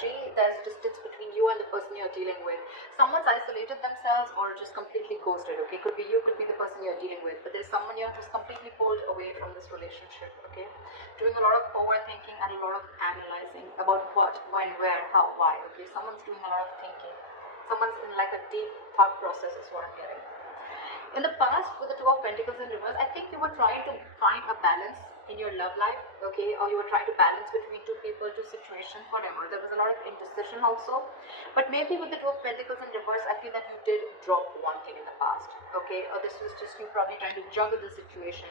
energy. There's distance between you and the person you're dealing with. Someone's isolated themselves or just completely ghosted, okay? Could be you, could be the person you're dealing with, but there's someone you're just completely pulled away from this relationship, okay? Doing a lot of overthinking and a lot of analyzing about what, when, where, how, why, okay? Someone's doing a lot of thinking. Someone's in like a deep thought process is what I'm getting. In the past, with the Two of Pentacles in reverse, I think you were trying to find a balance in your love life, okay, or you were trying to balance between two people, two situations, whatever. There was a lot of indecision also, but maybe with the Two of Pentacles in reverse, I feel that you did drop one thing in the past, okay, or this was just you probably trying to juggle the situation.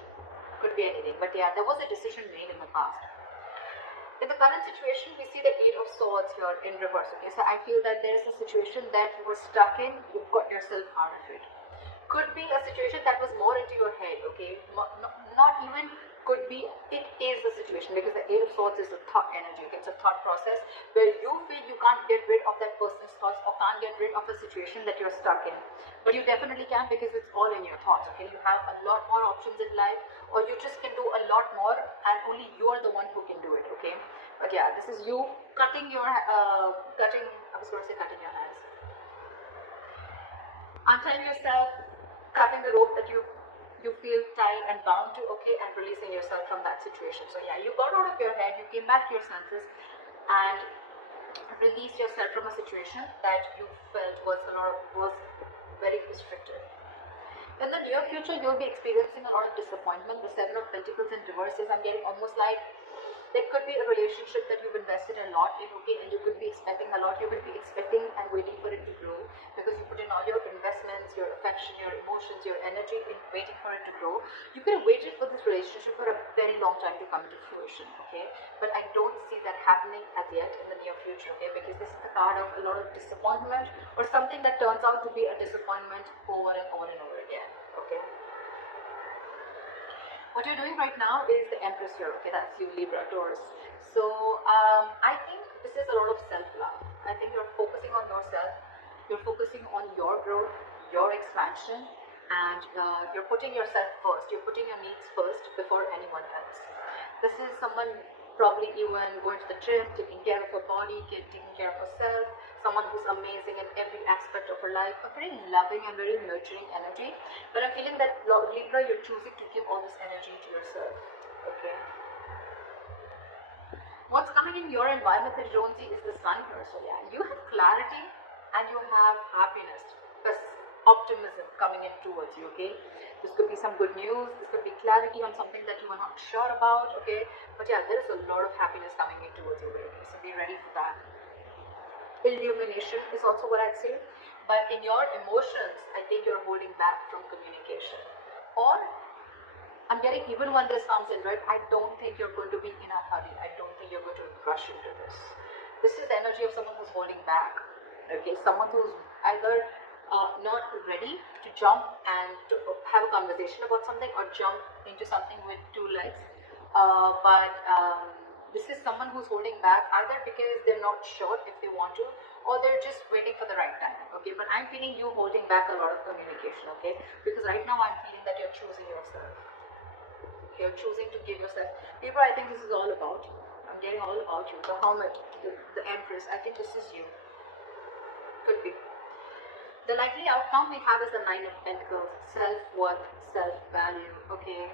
Could be anything, but yeah, there was a decision made in the past. In the current situation, we see the Eight of Swords here in reverse, okay, so I feel that there is a situation that you were stuck in, you've got yourself out of it. Could be a situation that was more into your head, okay, not even could be, it is the situation, because the Eight of Swords is a thought energy, okay? It's a thought process where you feel you can't get rid of that person's thoughts or can't get rid of a situation that you're stuck in, but you definitely can, because it's all in your thoughts, okay? You have a lot more options in life, or you just can do a lot more and only you are the one who can do it, okay? But yeah, this is you cutting your cutting your hands, untying yourself, cutting the rope that you feel tied and bound to, okay, and releasing yourself from that situation. So yeah, you got out of your head, you came back to your senses and released yourself from a situation that you felt was very restrictive. In the near future, you'll be experiencing a lot of disappointment. The Seven of Pentacles in reverse is, I'm getting almost like there could be a relationship that you've invested a lot in, okay, and you could be expecting a lot. You could be expecting and waiting for it to grow, because you put in all your investments, your affection, your emotions, your energy in waiting for it to grow. You could have waited for this relationship for a very long time to come to fruition, okay, but I don't see that happening as yet in the near future, okay, because this is the card of a lot of disappointment, or something that turns out to be a disappointment over and over and over again, okay. What you're doing right now is the Empress here, okay, that's you, Libra, Taurus. So I think this is a lot of self-love. I think you're focusing on yourself, you're focusing on your growth, your expansion, and you're putting yourself first, you're putting your needs first before anyone else. This is someone probably even going to the gym, taking care of her body, taking care of herself, someone who's amazing in every aspect of her life, a very loving and very nurturing energy. But I'm feeling that Libra, you're choosing to give all this energy to yourself, okay. What's coming in your environment that you don't see is the Sun here. So yeah, you have clarity and you have happiness, optimism coming in towards you, okay. This could be some good news, this could be clarity on something that you are not sure about, okay. But yeah, there is a lot of happiness coming in towards you, okay, so be ready for that. Illumination is also what I'd say. But in your emotions, I think you're holding back from communication, or I'm getting, even when this comes in, right, I don't think you're going to be in a hurry. I don't think you're going to rush into this. This is the energy of someone who's holding back, okay, someone who's either not ready to jump and to have a conversation about something, or jump into something with two legs, but this is someone who's holding back either because they're not sure if they want to, or they're just waiting for the right time, okay. But I'm feeling you holding back a lot of communication, okay, because right now I'm feeling that you're choosing yourself, you're choosing to give yourself. Libra, I think this is all about you. I'm getting all about you. The Hermit, the Empress, I think this is you. Could be. The likely outcome we have is the Nine of Pentacles, self-worth, self-value, okay.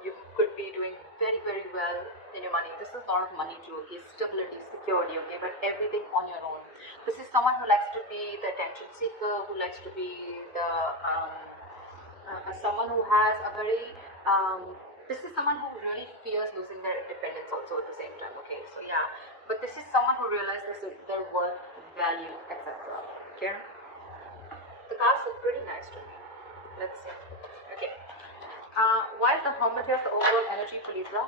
You could be doing very, very well in your money. This is a lot of money too, okay, stability, security, okay, but everything on your own. This is someone who likes to be the attention seeker, who likes to be the, someone who has a very, this is someone who really fears losing their independence also at the same time, okay, so yeah, but this is someone who realizes their worth, value, etc., okay. The cards look pretty nice to me. Let's see, okay. Why is the Hermit here, the overall energy for Libra?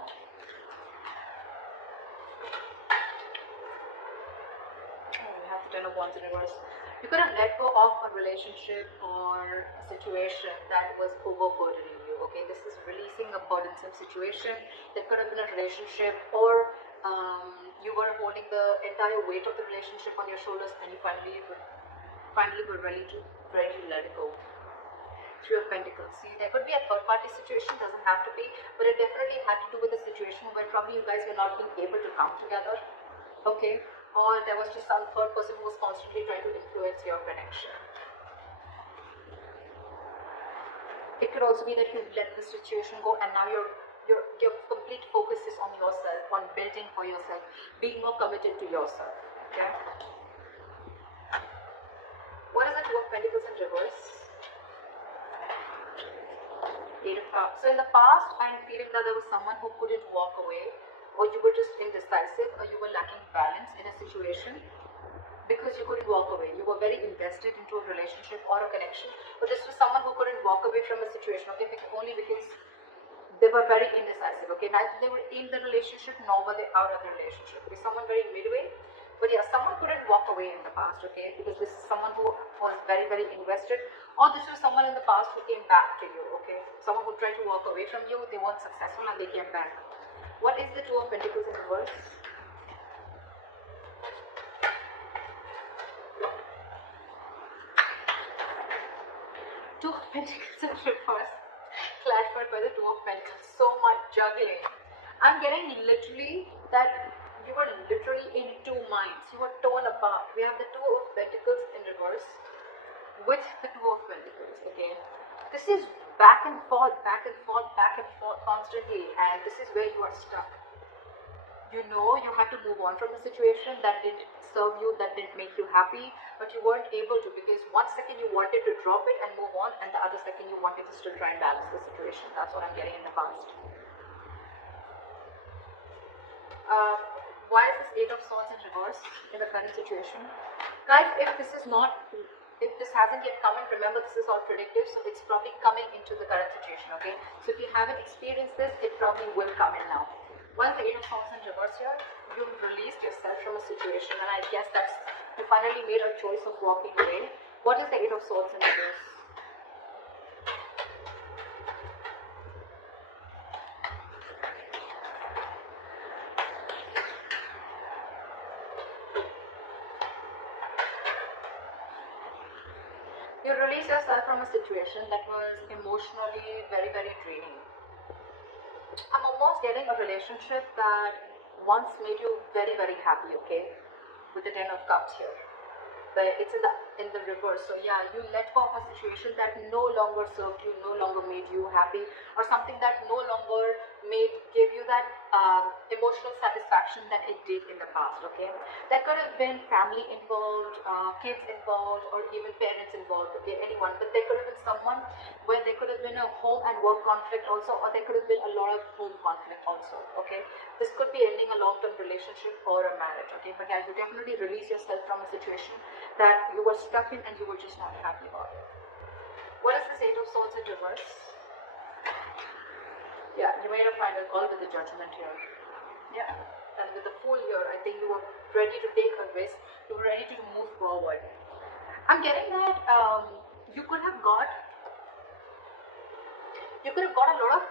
We have the Ten of Wands in reverse. You could have let go of a relationship or a situation that was overburdening you, okay. This is releasing a burdensome situation. That could have been a relationship, or you were holding the entire weight of the relationship on your shoulders, and you finally were ready to let it go. Three of Pentacles. See, there could be a third party situation, doesn't have to be, but it definitely had to do with a situation where probably you guys were not being able to come together, okay. or there was just some third person who was constantly trying to influence your connection. It could also be that you let the situation go and now your complete focus is on yourself, on building for yourself, being more committed to yourself. Okay. What is the Two of Pentacles in reverse? Eight of Cups. So in the past, I'm feeling that there was someone who couldn't walk away, or you were just indecisive, or you were lacking balance in a situation because you couldn't walk away. You were very invested into a relationship or a connection, but this was someone who couldn't walk away from a situation, okay, only because they were very indecisive, okay, neither they were in the relationship nor were they out of the relationship. It was someone very midway, but yeah, someone couldn't walk away in the past, okay, because this is someone who was very, very invested, or this was someone in the past who came back to you, okay, someone who tried to walk away from you, they weren't successful and they came back. What is the Two of Pentacles in reverse? Two of Pentacles in reverse, clarified by the Two of Pentacles. So much juggling. I'm getting literally that you were literally in two minds. You were torn apart. We have the Two of Pentacles in reverse with the Two of Pentacles. Okay, this is back and forth, back and forth, back and forth constantly, and this is where you are stuck. You know you had to move on from a situation that didn't serve you, that didn't make you happy, but you weren't able to because one second you wanted to drop it and move on, and the other second you wanted to still try and balance the situation. That's what I'm getting in the past. Why is this Eight of Swords in reverse in the current situation? Guys, if this hasn't yet come in, remember this is all predictive, so it's probably coming into the current situation, okay? So if you haven't experienced this, it probably will come in now. Why is the Eight of Swords in reverse here? You've released yourself from a situation, and I guess that's, you finally made a choice of walking away. What is the Eight of Swords in reverse? You release yourself from a situation that was emotionally very, very draining. I'm almost getting a relationship that once made you very, very happy, okay? With the Ten of Cups here. But it's in the reverse. So yeah, you let go of a situation that no longer served you, no longer made you happy, or something that no longer gave you that emotional satisfaction that it did in the past, okay? There could have been family involved, kids involved, or even parents involved, okay, anyone, but there could have been someone where there could have been a home and work conflict also, or there could have been a lot of home conflict also, okay? This could be ending a long-term relationship or a marriage, okay? But yeah, you definitely release yourself from a situation that you were stuck in and you were just not happy about it. What is this Eight of Swords in reverse? Yeah, you made a final call with the Judgment here. Yeah, and with the Fool here, I think you were ready to take a risk. You were ready to move forward. I'm getting that you could have got a lot of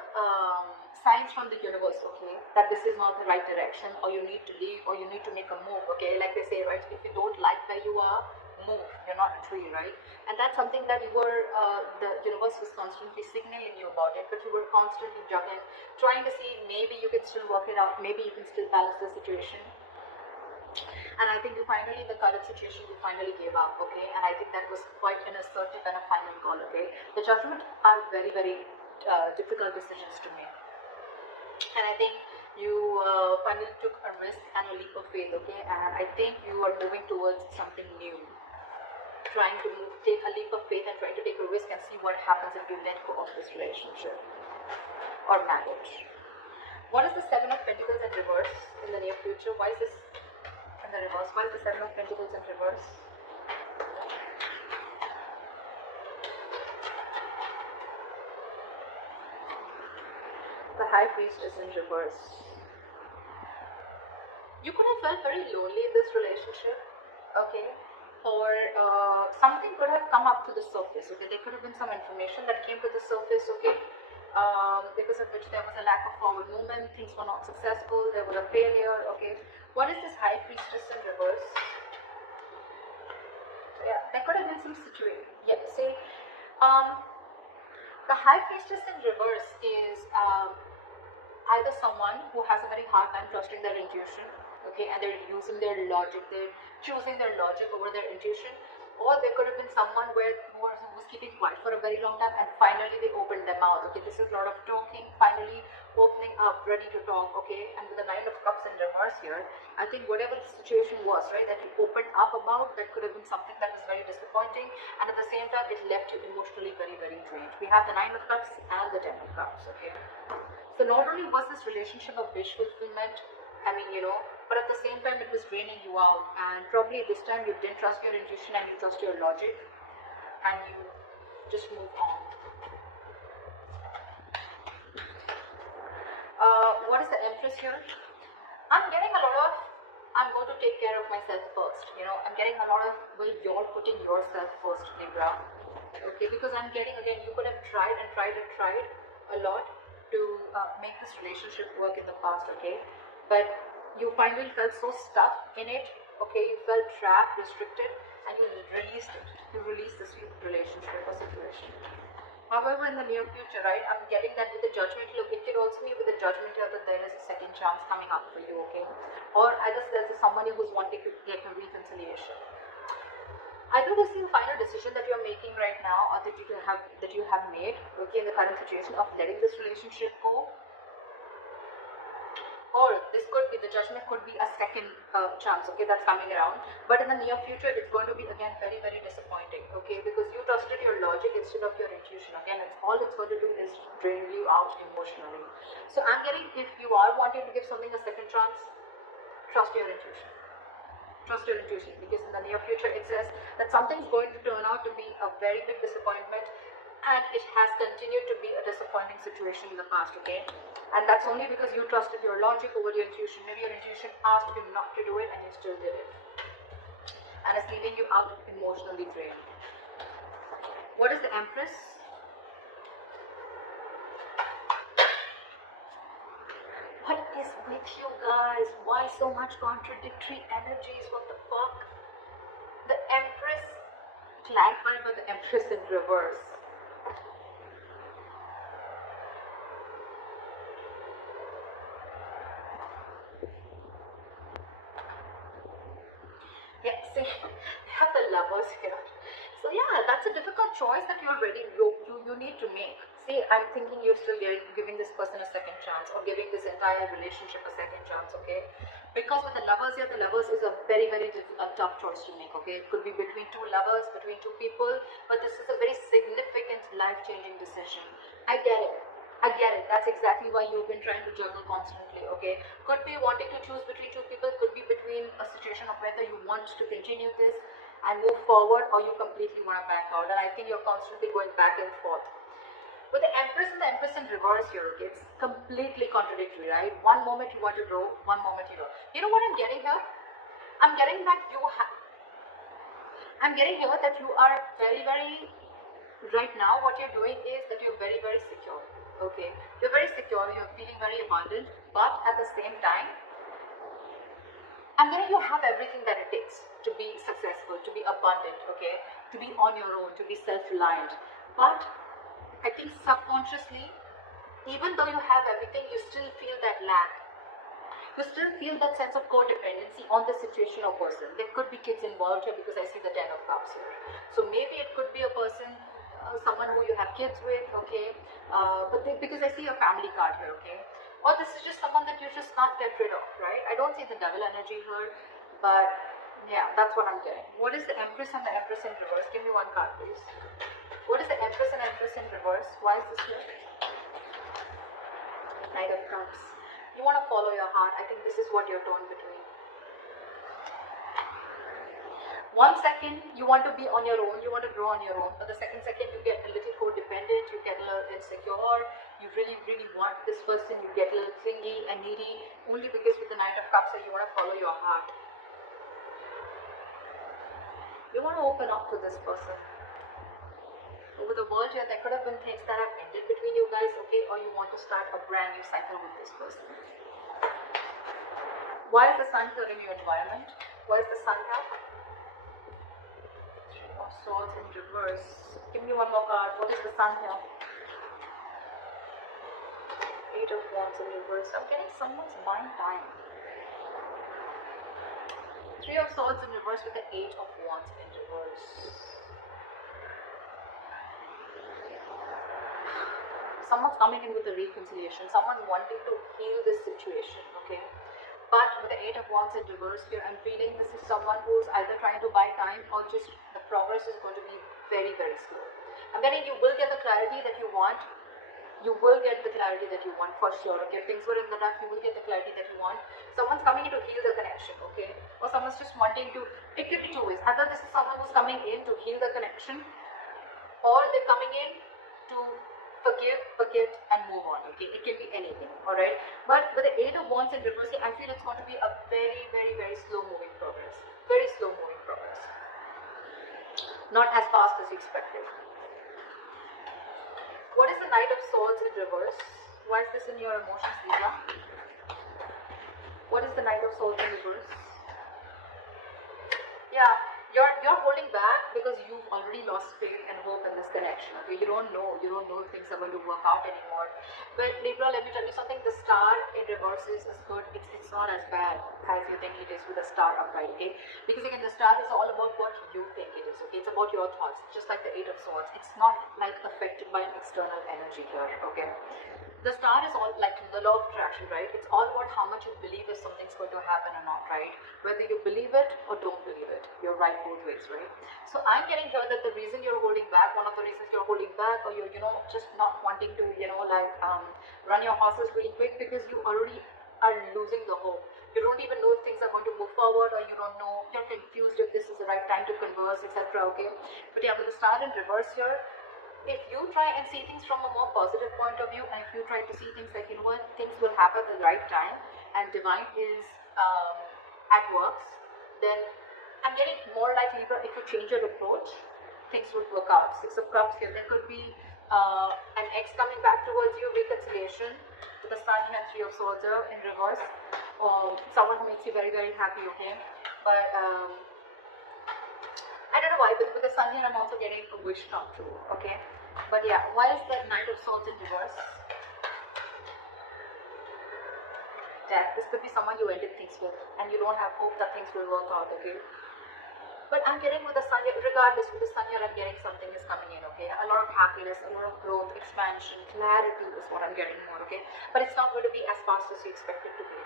signs from the universe, okay, that this is not the right direction, or you need to leave, or you need to make a move, okay, like they say, right, if you don't like where you are, move, you're not a tree, right? And that's something that you were, the universe was constantly signaling you about it, but you were constantly juggling, trying to see maybe you can still work it out, maybe you can still balance the situation. And I think you finally, in the current situation, you finally gave up, okay? And I think that was quite an assertive and a final call, okay? The Judgment are very, very difficult decisions to make. And I think you finally took a risk and a leap of faith, okay? And I think you are moving towards something new. Trying to take a leap of faith and trying to take a risk and see what happens if you let go of this relationship or marriage. What is the Seven of Pentacles in reverse in the near future? Why is this in the reverse? Why is the Seven of Pentacles in reverse? The High Priestess in reverse. You could have felt very lonely in this relationship, okay? Or something could have come up to the surface, okay? There could have been some information that came to the surface, okay? Because of which there was a lack of forward movement, things were not successful, there was a failure, okay? What is this High Priestess in reverse? So yeah, there could have been some situation. Yeah, see, the High Priestess in reverse is either someone who has a very hard time trusting their intuition, okay, and they're using their logic, they're choosing their logic over their intuition. Or there could have been someone who was keeping quiet for a very long time, and finally they opened their mouth. Okay, this is a lot of talking, finally opening up, ready to talk. Okay, and with the Nine of Cups in reverse here, I think whatever the situation was, right, that you opened up about, that could have been something that was very disappointing, and at the same time it left you emotionally very, very drained. We have the Nine of Cups and the Ten of Cups. Okay, so not only was this relationship of wish fulfillment, I mean, but at the same time it was draining you out, and probably this time you didn't trust your intuition and you trust your logic, and you just move on. What is the Empress here? I'm getting a lot of, I'm going to take care of myself first. I'm getting a lot of, well, you're putting yourself first, Libra. Okay, because I'm getting, again, you could have tried and tried and tried a lot to make this relationship work in the past, okay? But you finally felt so stuck in it, okay? You felt trapped, restricted, and you released it. You released this relationship or situation. However, in the near future, right, I'm getting that with the Judgment. Look, it could also be with the Judgment here that there is a second chance coming up for you, okay? Or either there's somebody who's wanting to get a reconciliation. Either this is the final decision that you're making right now, or that you have made, okay, in the current situation of letting this relationship go. Or this could be, the Judgment could be a second chance, okay, that's coming around. But in the near future, it's going to be, again, very, very disappointing, okay, because you trusted your logic instead of your intuition. Again, all it's going to do is drain you out emotionally. So I'm getting, if you are wanting to give something a second chance, trust your intuition. Trust your intuition, because in the near future, it says that something's going to turn out to be a very big disappointment, and it has continued to be a disappointing situation in the past, okay? And that's only because you trusted your logic over your intuition. Maybe your intuition asked you not to do it and you still did it. And it's leaving you out emotionally drained. What is the Empress? What is with you guys? Why so much contradictory energies? What the fuck? The Empress, clarified by the Empress in reverse. Yeah, see, we have the Lovers here. So yeah, that's a difficult choice that you're ready, you need to make. See, I'm thinking you're still giving this person a second chance, or giving this entire relationship a second chance, okay? Because with the Lovers here, the Lovers is a very, very difficult, tough choice to make, okay? It could be between two lovers, between two people, but this is a very significant, life-changing decision. I get it. That's exactly why you've been trying to juggle constantly, okay? Could be wanting to choose between two people, could be between a situation of whether you want to continue this and move forward, or you completely want to back out. And I think you're constantly going back and forth. With the Empress and the Empress in reverse here, okay, it's completely contradictory, right? One moment you want to grow, one moment you don't. You know what I'm getting here? I'm getting that you are very, very, right now what you're doing is that you're very, very secure, okay? You're very secure, you're feeling very abundant, but at the same time, and then you have everything that it takes to be successful, to be abundant, okay? To be on your own, to be self-reliant. But I think subconsciously, even though you have everything, you still feel that lack. You still feel that sense of codependency on the situation or person. There could be kids involved here because I see the Ten of Cups here. So maybe it could be a person, someone who you have kids with, okay? Because I see a family card here, okay? Or this is just someone that you just can't get rid of, right? I don't see the devil energy here, but yeah, that's what I'm getting. What is the Empress and the Empress in reverse? Give me one card, please. What is the Empress and Empress in reverse? Why is this here? Knight of Cups. You want to follow your heart. I think this is what you're torn between. 1 second, you want to be on your own, you want to grow on your own. But the second you get a little codependent, you get a little insecure, you really, really want this person, you get a little clingy and needy, only because with the Knight of Cups, you want to follow your heart. You want to open up to this person. Over the world here, there could have been things that have ended between you guys, okay? Or you want to start a brand new cycle with this person. Why is the Sun here in your environment? Why is the Sun here? Three of Swords in reverse. Give me one more card. What is the Sun here? Eight of Wands in reverse. I'm getting someone's mind time. Three of Swords in reverse with the Eight of Wands in reverse. Someone's coming in with a reconciliation. Someone's wanting to heal this situation, okay? But with the Eight of Wands in reverse here, I'm feeling this is someone who's either trying to buy time or just the progress is going to be very, very slow. I'm getting you will get the clarity that you want. You will get the clarity that you want for sure. Okay, if things were in the dark, you will get the clarity that you want. Someone's coming in to heal the connection, okay? Or someone's just wanting to, it could be two ways. Either this is someone who's coming in to heal the connection, or they're coming in to forgive, forget, and move on, okay? It can be anything, alright? But with the Eight of Wands in reverse, I feel it's going to be a very, very, very slow moving progress. Very slow moving progress. Not as fast as you expected. What is the Knight of Swords in reverse? Why is this in your emotions, Libra? What is the Knight of Swords in reverse? Yeah, you're holding back because you've already lost faith and hope in this connection. Okay, you don't know if things are going to work out anymore. But Libra, let me tell you something. The Star in reverse is good. It's not as bad as you think it is with the Star upright. Okay, because again, the Star is all about what you think it is. Okay, it's about your thoughts. Just like the Eight of Swords, it's not like affected by an external energy here. Okay. The Star is all like the law of attraction, right? It's all about how much you believe if something's going to happen or not, right? Whether you believe it or don't believe it, you're right both ways, right? So I'm getting here that the reason you're holding back, one of the reasons you're holding back, or you're, just not wanting to, run your horses really quick because you already are losing the hope. You don't even know if things are going to move forward, or you don't know, you're confused if this is the right time to converse, etc. Okay? But yeah, with the Star in reverse here, if you try and see things from a more positive point of view, and if you try to see things like, what, things will happen at the right time, and divine is at works, then I'm getting more like Libra, if you change your approach, things would work out. Six of Cups here, there could be an ex coming back towards you, reconciliation, with the Sun and Three of Swords in reverse, or someone who makes you very, very happy, okay? But I don't know why, but with the Sun here, I'm also getting a wish come true, okay? But yeah, why is the Knight of Swords in reverse? Death. This could be someone you ended things with, and you don't have hope that things will work out, okay? But I'm getting with the Sun here, regardless, with the Sun here, I'm getting something is coming in, okay? A lot of happiness, a lot of growth, expansion, clarity is what I'm getting more, okay? But it's not going to be as fast as you expect it to be.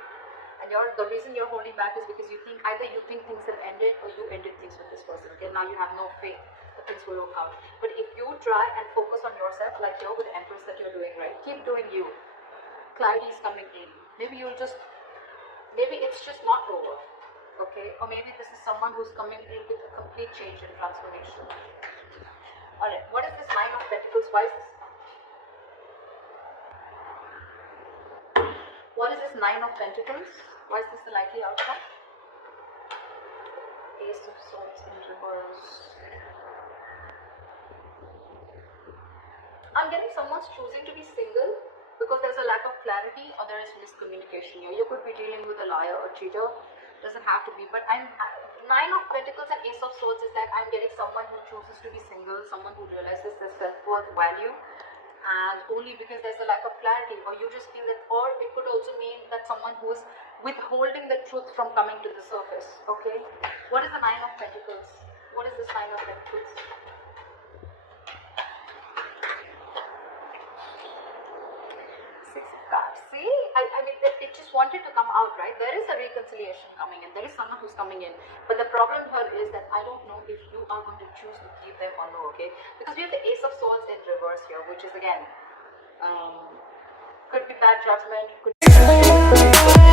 And the reason you're holding back is because you think either you think things have ended or you ended things with this person. Okay, now you have no faith that things will work out. But if you try and focus on yourself, like you're with Empress that you're doing, right? Keep doing you. Clarity is coming in. Maybe it's just not over. Okay, or maybe this is someone who's coming in with a complete change and transformation. Alright, what is this Nine of Pentacles? Why is this? What is this Nine of Pentacles? Why is this the likely outcome? Ace of Swords in reverse. I'm getting someone's choosing to be single because there's a lack of clarity or there is miscommunication here. You could be dealing with a liar or cheater. Doesn't have to be, but Nine of Pentacles and Ace of Swords is like I'm getting someone who chooses to be single, someone who realizes their self-worth value, and only because there's a lack of clarity, or you just feel that, or it could also mean that someone who is withholding the truth from coming to the surface. Okay, what is the Nine of Pentacles? What is this Nine of Pentacles? Six of Cups. See, I mean, it just wanted to come out, right? There is a reconciliation coming in. There is someone who's coming in. But the problem here is that I don't know if you are going to choose to keep them or no, okay? Because we have the Ace of Swords in reverse here, which is again, could be bad judgment, could be